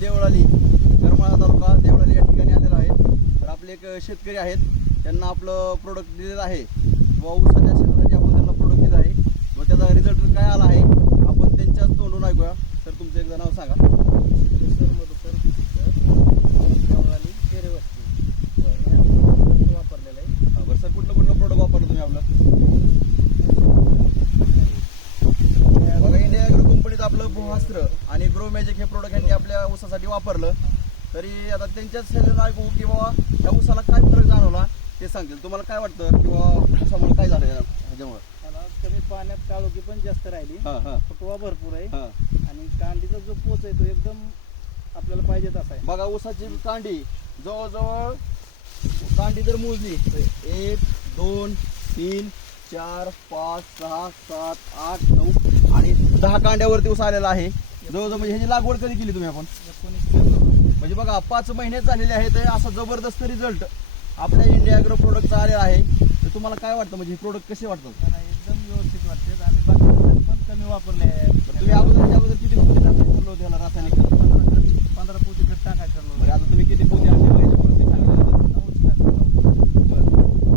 देवळाली करमाळा तालुका देवळाली या ठिकाणी आलेला आहे. तर आपले एक शेतकरी आहेत त्यांना आपलं प्रोडक्ट दिलेलं आहे. व ऊसाच्या शेतासाठी आपण त्यांना प्रोडक्ट दिलं आहे. व त्याचा रिझल्ट काय आला आहे आपण त्यांच्याच तोंडून ऐकूया. तर तुमचं एकदा नाव सांगा. सर मधुकर देवळाली केरेवस्ती वापरलेलं आहे हा, बरं सर कुठलं कुठलं प्रोडक्ट वापरलं तुम्ही आपलं बघा इंडिया ॲग्रो कंपनीचं आपलं भूहास्त्र आणि ग्रो मॅजिक हे प्रोडक्ट यांनी आपल्या ऊसासाठी वापरलं. तरी आता त्यांच्याच ह्याला ऐकू की बाबा त्या ऊसाला काय फरक जाणवला ते सांगतील. तुम्हाला काय वाटतं? किंवा ऊसामुळे काय झालं या- ह्याच्यामुळे? कमी पाण्यात काळोखी पण जास्त राहिली. फुटवा भरपूर आहे. आणि कांडीचा जो पोच आहे तो एकदम आपल्याला पाहिजे तसा आहे. बघा ऊसाची कांडी जवळजवळ कांडी जर मोजली एक दोन तीन चार पाच सहा सात आठ नऊ दहा कांड्यावरती ऊस आलेला आहे. जवळजवळ म्हणजे ह्याची लागवड कधी केली तुम्ही आपण? म्हणजे बघा पाच महिने झालेले आहेत असा जबरदस्त रिझल्ट आपल्या इंडिया अग्रो प्रोडक्टचा आलेला आहे. तर तुम्हाला काय वाटतं? म्हणजे हे प्रोडक्ट कसे वाटतात? एकदम व्यवस्थित वाटते आणि बाकी पण कमी वापरले तर तुम्ही अगोदर अगोदर किती पोती टाकायचं ठरलं होतं याला रासायनिक? खत? पंधरा खत- पंधरा पोती खत टाकायचं ठरलं म्हणजे आता तुम्ही किती पोती आणले पाहिजे सांगितलं नऊच टाकलं बरं.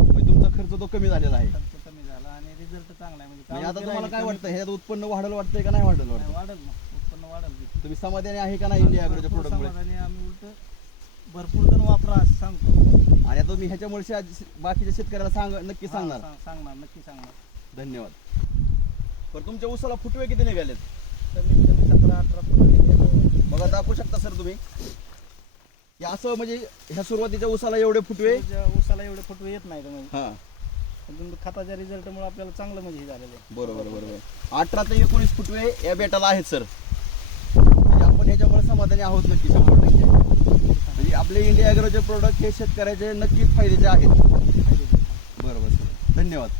म्हणजे तुमचा खर्च तो कमी झालेला आहे खर्च कमी झाला आणि रिझल्ट चांगला आहे. म्हणजे म्हणजे आता तुम्हाला काय वाटतं? ह्याच्यात उत्पन्न वाढलं वाटतंय का नाही वाढलं वाटतं वाढेल ना. उत्पन्न वाढेल की. तुम्ही समाधानी आहे का नाही इंडिया भरपूर प्रोडक्टमुळे समाधानी आहे. आम्ही उलट भरपूर जण वापरा असं सांगतो. आणि आता तुम्ही ह्याच्यामुळे शे- बाकीच्या शेतकऱ्याला सांग नक्की सांगणार. हा, सांग- सांगणार नक्की सांगणार. धन्यवाद. बरं तुमच्या उसाला फुटवे किती निघालेत? कमीत कमी सतरा अठरा फुट निघाले. बघा दाखवू शकता सर तुम्ही. हे असं म्हणजे ह्या सुरुवातीच्या उसाला एवढे फुटवे? तुझ्या ऊसाला एवढे फुटवे येत नाही म्हणजे. हा. पण खताच्या रिझल्टमुळे आपल्याला चांगलं म्हणजे हे झालेलं आहे. बरोबर बरोबर. अठरा ते एकोणीस फुटवे या बेटाला आहेत सर म्हणजे आपण ह्याच्यामुळे समाधानी आहोत नक्की शंभर टक्के. म्हणजे आपले इंडिया अॅग्रोचे प्रोडक्ट हे शेतकऱ्याचे नक्कीच फायद्याचे आहेत. फायदे बरोबर सर धन्यवाद.